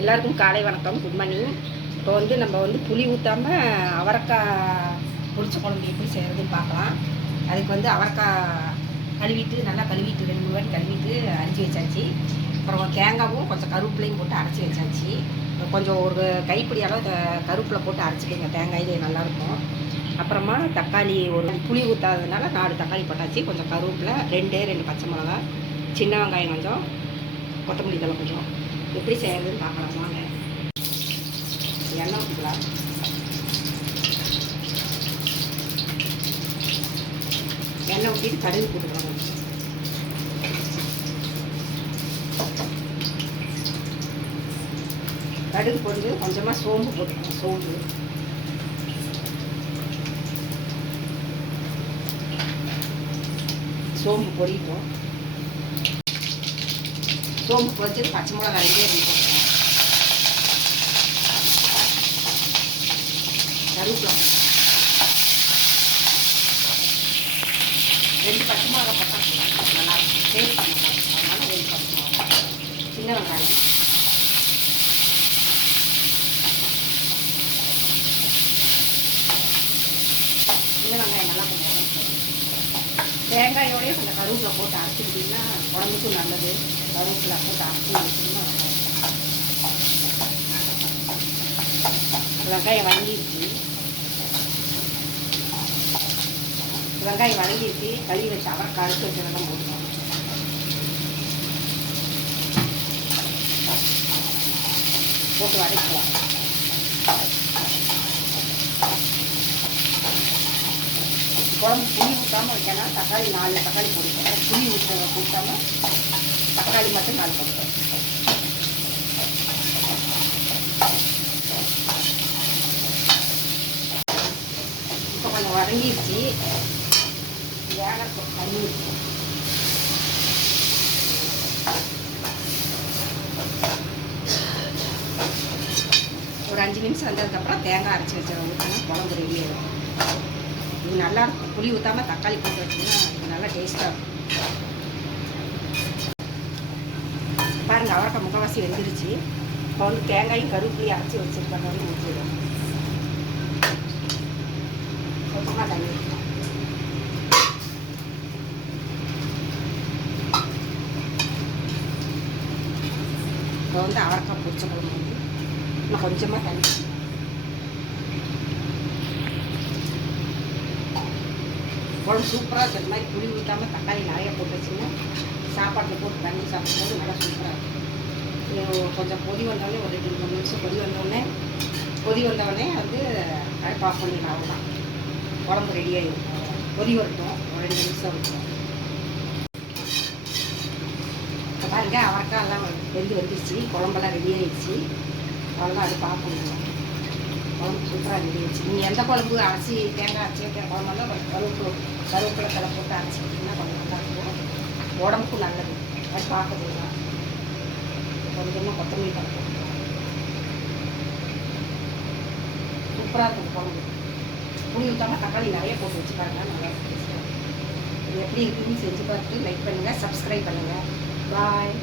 எல்லாருக்கும் காலை வணக்கம், குட் மார்னிங். இப்போ நம்ம புளி ஊற்றாமல் அவரைக்காய் பொரிச்ச குழம்பு எப்படி செய்கிறதுன்னு பார்க்கலாம். அதுக்கு அவரைக்காய் நல்லா கழுவிட்டு 2-3 வாட்டி கழுவிட்டு அரைச்சி வச்சாச்சு. அப்புறம் தேங்காயும் கொஞ்சம் கருவேப்பிலையும் போட்டு அரைச்சி வச்சாச்சு. கொஞ்சம் ஒரு கைப்பிடி அளவு கருவேப்பிலை போட்டு அரைச்சிக்கோங்க, தேங்காயிலே நல்லாயிருக்கும். அப்புறமா தக்காளி, ஒரு புளி ஊற்றாததுனால 4 தக்காளி போட்டாச்சு. கொஞ்சம் கருவேப்பிலை, 2 பச்சை மிளகா, சின்ன வெங்காயம் கொஞ்சம், கொத்தமல்லி தழை கொஞ்சம். எப்படி செய்யறதுன்னு பார்க்கலாம் வாங்க. எண்ணெய் ஊற்றிக்கலாம். எண்ணெய் ஊற்றிட்டு கடுகு போட்டுக்கலாம். கடுகு போட்டு கொஞ்சமாக சோம்பு போட்டுக்கலாம். சோம்பு பொரிட்டோம். சோம்பு பொரிச்சு பச்சை மிளகா 2 போட்டுக்கலாம். கருவேப்பிலை 2 பச்சை மிளகா போட்டால் நல்லா இருக்கும், டேஸ்ட் நல்லா இருக்கும். அதனால 2 பச்சை மிளகா, சின்ன வெங்காயம், நல்லா கொஞ்சம் தேங்காயோடய கொஞ்சம் கருவேப்பிலை போட்டு அரைச்சிக்கிட்டிங்கன்னா உடம்புக்கும் நல்லது. கருவேப்பிலை போட்டு அரைச்சி வச்சிங்கன்னா வெங்காயம் வதங்கிடுச்சு. கழுவி வச்சு அவரைக்காய் அரைச்சி வச்சதெல்லாம் போட்டுக்கலாம். போட்டு வதக்கலாம். குழம்பு புளி ஊற்றாமல் வைக்கலாம். தக்காளி 4 தக்காளி போட்டுக்கோங்க. புளி ஊற்றாமல் தக்காளி மட்டும் 4 போட்டுக்கோங்க. இப்போ கொஞ்சம் வதங்கிடுச்சு. ஏகப்பட்ட தண்ணி ஒரு 5 நிமிஷம் வந்ததுக்கப்புறம் தேங்காய் அரைச்சி வச்ச ஊற்றினா குழம்பு ரெடி ஆகிடும். இது நல்லாயிருக்கும். புளி ஊற்றாமல் தக்காளி போட்டு வச்சிங்கன்னா இது நல்லா டேஸ்ட்டாக இருக்கும். பாருங்கள், அவரைக்காய் முக்கால்வாசி வெந்துருச்சு. இப்போ தேங்காயும் கருவேப்பிலையும் அரைச்சி வச்சுருக்காங்க, ஊற்றிடும். கொஞ்சமாக தண்ணி ஊற்றலாம். இப்போ அவரைக்காய் பொரிச்ச குழம்பு இன்னும் கொஞ்சமாக தண்ணி. குழம்பு சூப்பராக இருக்குது. இந்த மாதிரி புளி ஊற்றாமல் தக்காளி நிறைய போட்டு வச்சிங்கன்னா சாப்பாட்டில் போட்டு தண்ணி சாப்பிடும்போது நல்லா சூப்பராக இருக்கும். கொஞ்சம் கொதி வந்தோடனே ஒரு 2-3 நிமிஷம் கொதி வந்தோடனே அடுப்பு ஆஃப் பண்ணிடலாம். அவ்வளோதான், குழம்பு ரெடி ஆகிடும். கொதி வரட்டும், ஒரு 2 நிமிஷம் இருக்கும். இப்போ பாருங்க, அவரைக்காய் எல்லாம் வந்துருச்சு. குழம்பெல்லாம் ரெடி ஆகிடுச்சு. அவ்வளோதான், அடுப்பு ஆஃப் பண்ணிடலாம். குழம்பு சூப்பராக ரெடி ஆகிடுச்சு. நீங்கள் எந்த குழம்பு அரைச்சி தேங்காய் அரைச்சி வைக்கிற குழம்பெல்லாம் கருவேப்பிலை தலை போட்டு அரைச்சிக்கிட்டிங்கன்னா கொஞ்சம் நல்லா இருக்கும். உடம்புக்கும் நல்லது. அது பார்க்கறதுலாம் கொஞ்சமாக கொத்தமல்லி தலை போட்டு சூப்பராக இருக்கும் குழம்பு. புளி ஊற்றாமல் தக்காளி நிறைய போட்டு வச்சுப்பாருங்க, நல்லா இருக்கும். இது எப்படி இருக்குன்னு செஞ்சு பார்த்துட்டு லைக் பண்ணுங்கள், சப்ஸ்கிரைப் பண்ணுங்கள். பாய்.